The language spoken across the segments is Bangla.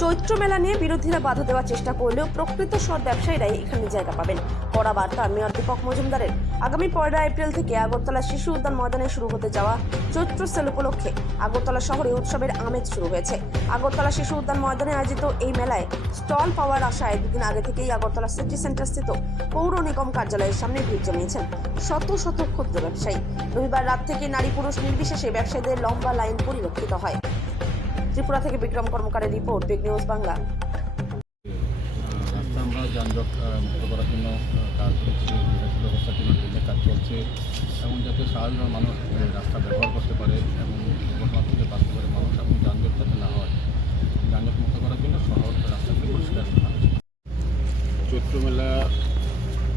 চৈত্র মেলা নিয়ে বিরোধীরা বাধা দেওয়ার চেষ্টা করলেও প্রকৃত সৎ ব্যবসায়ীরাই এখানে জায়গা পাবেন। কড়া বার্তা মেয়র দীপক মজুমদারের। আগামী 1 এপ্রিল থেকে আগরতলা শিশু উদ্যান ময়দানে শুরু হতে যাওয়া চৈত্র সেল উপলক্ষে আগরতলা শহরে উৎসবের আমেজ শুরু হয়েছে। আগরতলা শিশু উদ্যান ময়দানে আয়োজিত এই মেলায় স্টল পাওয়ার আশায় দুদিন আগে থেকেই আগরতলা সিটি সেন্টার স্থিত পৌর নিগম কার্যালয়ের সামনে ভিড় জমিয়েছেন শত শত ক্ষুদ্র ব্যবসায়ী। রবিবার রাত থেকে নারী পুরুষ নির্বিশেষে ব্যবসায়ীদের লম্বা লাইন পরিলক্ষিত হয়। ত্রিপুরা থেকে বিক্রম কর্মকারের রিপোর্ট, বিগ নিউজ বাংলা। রাস্তা আমরা যানজট মুক্ত করার জন্য কাজ করছি, ব্যবস্থার জন্য ট্রেনের কাজ চলছে এবং যাতে সাধারণ মানুষ রাস্তা ব্যবহার করতে পারে এবং দুর্ঘটনা থেকে বাঁচতে পারে মানুষ এবং যানজট যাতে না হয়, যানজট মুক্ত করার জন্য শহর রাস্তাগুলি পরিষ্কার করা হচ্ছে। চৈত্র মেলা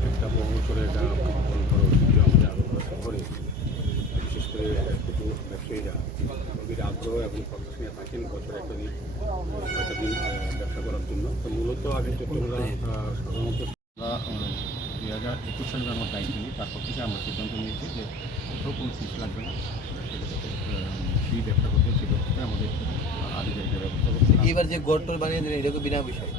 একটা বহু বছরের একটা পরম্পরা ঐতিহ্য আমাদের আগরতলা শহরে, বিশেষ করে কিছু ব্যবসায়ীরা খুবই আগ্রহ এবং প্রত্যাশা নিয়ে থাকেন বছরে একটা দিন ব্যবসা করার জন্য। তো মূলত আগে চৈত্রমেলা সাধারণত আমরা 2021 সালে আমার দায়িত্ব নিই, তারপর থেকে আমরা সিদ্ধান্ত নিয়েছি যে কোথাও কোনো ফিস লাগবে না, ফ্রি ব্যবসা করতে সেই ব্যবস্থায় আমাদের আধিকারিকের ব্যবস্থা করতে। এবার যে গড়টল বানিয়ে দিলেন এটাকে বিনা বিষয়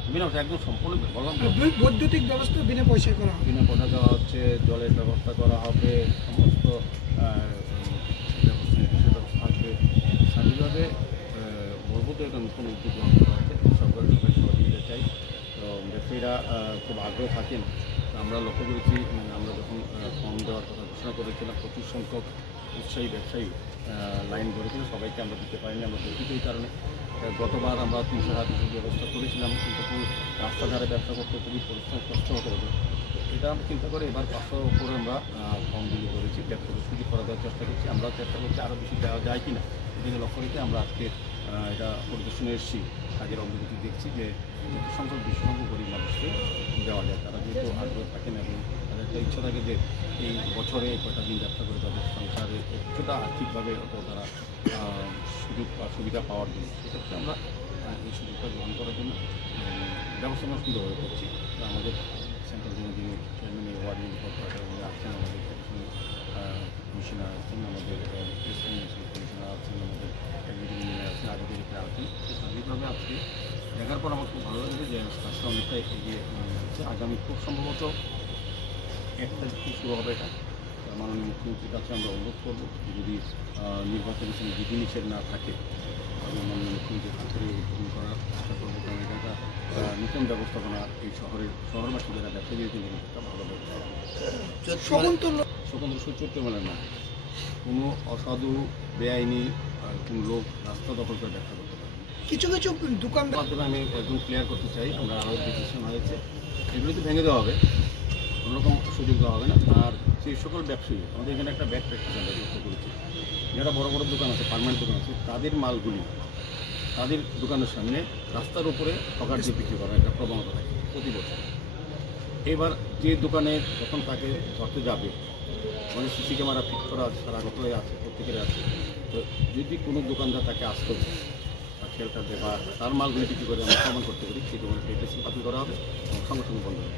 একদম সম্পূর্ণ বললাম, বৈদ্যুতিক ব্যবস্থা বিনা পয়সায় করা হবে, বিনা পয়সা দেওয়া হচ্ছে, জলের ব্যবস্থা করা হবে, সমস্ত ব্যবস্থা থাকবে। স্বাধীনভাবে বলবো তো এটা নতুন উদ্যোগ গ্রহণ করা হচ্ছে, সরকারের সহযোগিতা চাই। তো ব্যবসায়ীরা খুব আগ্রহ থাকেন। আমরা লক্ষ্য করেছি, আমরা যখন ফর্ম দেওয়ার কথা ঘোষণা করেছিলাম প্রচুর সংখ্যক উৎসাহী ব্যবসায়ী লাইন ধরেছিল, সবাইকে আমরা দিতে পারিনি, আমরা দুঃখিত। এই কারণে গতবার আমরা 300 হাজার ব্যবস্থা করেছিলাম, কিন্তু রাস্তা ধারে ব্যবসা করতে খুবই পরিশ্রম কষ্ট হতে হতো। এটা আমরা চিন্তা করে এবার 500 উপরে আমরা ফর্ম বিলি করেছি, ব্যবসা সুযোগ করা দেওয়ার চেষ্টা করছি। আমরাও চেষ্টা করছি আরও বেশি দেওয়া যায় কি না, এদিকে লক্ষ্য রেখে আমরা আজকে এটা পরিদর্শনে এসেছি, কাজের অগ্রগতি দেখছি যে যত সংখ্যক বেশি সংখ্যক গরিব মানুষকে দেওয়া যায়। তারা যেহেতু আগ্রহ থাকেন এবং তাদের একটা ইচ্ছা থাকে যে এই বছরে কয়টা দিন ব্যবসা করে তাদের সংসারে কিছুটা আর্থিকভাবে অত তারা সুযোগ বা সুবিধা পাওয়ার জন্য, সেক্ষেত্রে আমরা এই সুযোগটা গ্রহণ করার জন্য ব্যবস্থা আমরা সুন্দরভাবে করছি। আমাদের সেন্ট্রাল জন্য যিনি চেয়ারম্যান ওয়ার্ডিং কর্পোরেটর আছেন, আমাদের কমিশনার আছেন, আমাদের কমিশনার আছেন, আমাদের এক্সিকিউটিভ ইঞ্জিনিয়ার আছেন, আধিকারিকরা আছেন, স্বাভাবিকভাবে আজকে দেখার পর আমার খুব ভালো লাগছে যে কাজটা অনেকটা এগিয়ে হচ্ছে। আগামী খুব সম্ভবত 1 তারিখ থেকে শুরু হবে এটা। মাননীয় মুখ্যমন্ত্রীর কাছে আমরা অনুরোধ করবো যদি নির্বাচনের সঙ্গে বিধিনিষেধ না থাকে, মাননীয় মুখ্যমন্ত্রীর কাছে উদ্বোধন করার চেষ্টা করবো, কারণ এটা একটা নতুন ব্যবস্থাপনা এই শহরবাসী যারা ব্যবসায়ীদের কিন্তু একটা ভালো ব্যবস্থা। স্বতন্ত্র চৈত্র মেলা না, কোনো অসাধু বেআইনি কোনো লোক রাস্তা দখল করে ব্যবসা করতে পারে। কিছু কিছু দোকানদার মাধ্যমে আমি একদম ক্লিয়ার করতে চাই, আমরা আরও ডিসিশন হয়েছে, এগুলো তো ভেঙে দেওয়া হবে, কোনোরকম সুযোগ দেওয়া হবে না। আর সেই সকল ব্যবসায়ী, আমাদের এখানে একটা ব্যাক প্র্যাকটিস আমরা লক্ষ্য করেছি, যারা বড় বড় দোকান আছে, পার্মানেন্ট দোকান আছে, তাদের মালগুলি তাদের দোকানের সামনে রাস্তার উপরে ঠকার দিয়ে বিক্রি করার একটা প্রবণতা থাকে প্রতি বছর। এবার যে দোকানে যখন তাকে ধরতে যাবে, মানে সিসি ক্যামেরা ফিট করা আছে, সারা আগরতলায় আছে, প্রত্যেকের আছে, তো যদি কোনো দোকানদার তাকে আসতে তার খেয়ালটা দেয় বা তার মালগুলি বিক্রি করে আমরা প্রমাণ করতে পারি, সেই দোকানকে এটাই বাতিল করা হবে এবং সঙ্গে সঙ্গে বন্ধ হবে।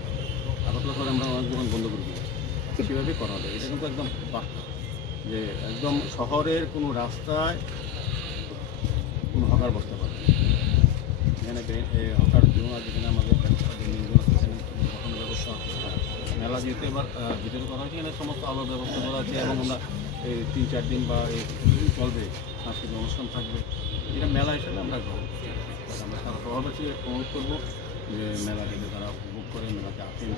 আগরতলা শহরে আমরা অনেক দোকান বন্ধ করে দিয়েছি, সেভাবেই করা হবে। এটা কিন্তু একদম বার্তা যে একদম শহরের কোনো রাস্তায় কোনো হকার বসতে পারে। এখানে হকার জন্য যেখানে আমাদের গঠনের ব্যবস্থা মেলা যেহেতু এবার যেটা করা হয়েছে, এখানে সমস্ত আলোর ব্যবস্থা করা আছে এবং আমরা এই 3-4 দিন বা এই দিন চলবে, সাংস্কৃতিক অনুষ্ঠান থাকবে, এটা মেলা হিসেবে আমরা গ্রহণ করছি। আমরা সারা শহরবাসী অনুরোধ করবো যে মেলা যাতে তারা উপভোগ করে, মেলাতে আসেন,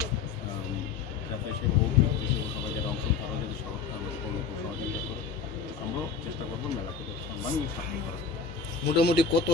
যাতে সে ভোগ হিসেবে সবাই যারা অংশ তারা যাতে সহযোগিতা করে। আমরাও চেষ্টা করবো মেলাকে সম্মানই সাফল্য করার। মোটামুটি কত